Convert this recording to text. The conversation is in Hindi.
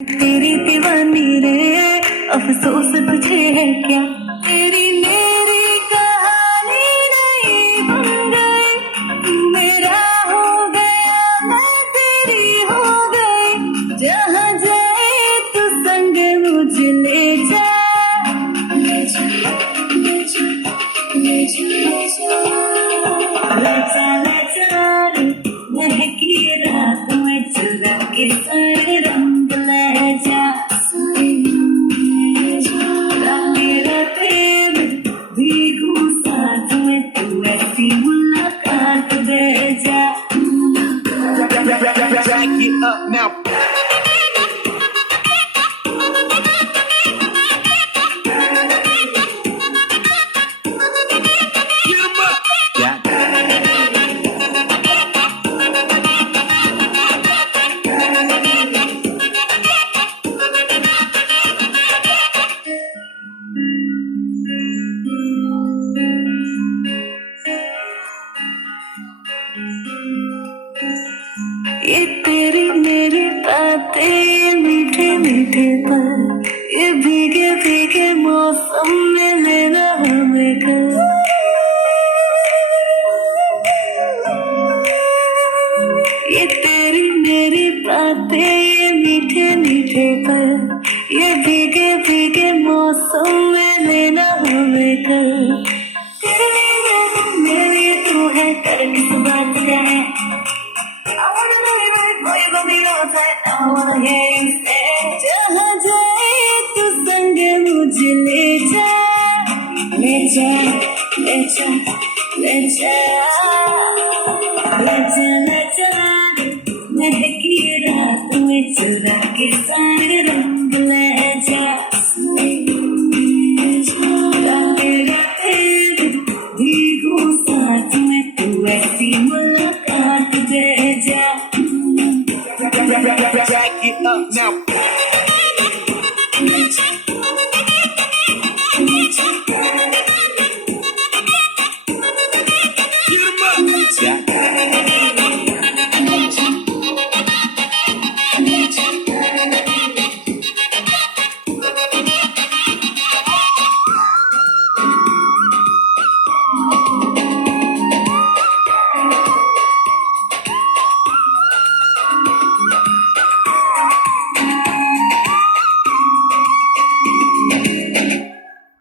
तेरी दीवानी रे, अफसोस तुझे है क्या? तेरी मेरी कहानी नहीं बन गई, तू मेरा हो गया, मैं तेरी हो गई। जहाँ जाए तू संग मुझे ले जा, ले जा, ले जा, ले जा, ले जा, ले जा रे, महकी रात में चुरा के सारे रंग ले जा। राते राते में भीगू साथ में, तू ऐसी मुलाकात दे जा। Back it up now. Get 'em up. Yeah. ये तेरी मेरी बातें मीठे मीठे पल, ये भीगे भीगे मौसम में लेना हमें कल। ये तेरी मेरी बातें, ये मीठे मीठे पल, ये भीगे भीगे मौसम में लेना हमें कल। तेरे मेरे तू है, कर किस बात का है? I wanna know you right for you, but we don't say I wanna hear you say. जहाँ जाए तू संग मुझे ले जा, ले जा, ले जा, ले जा, ले जा, ले जा, महकी रात में चुरा के सारे रंग ले जा। राते राते भीगू साथ में, तू ऐसी मुलाकात दे जा। Back it up now. Get 'em up. Yeah.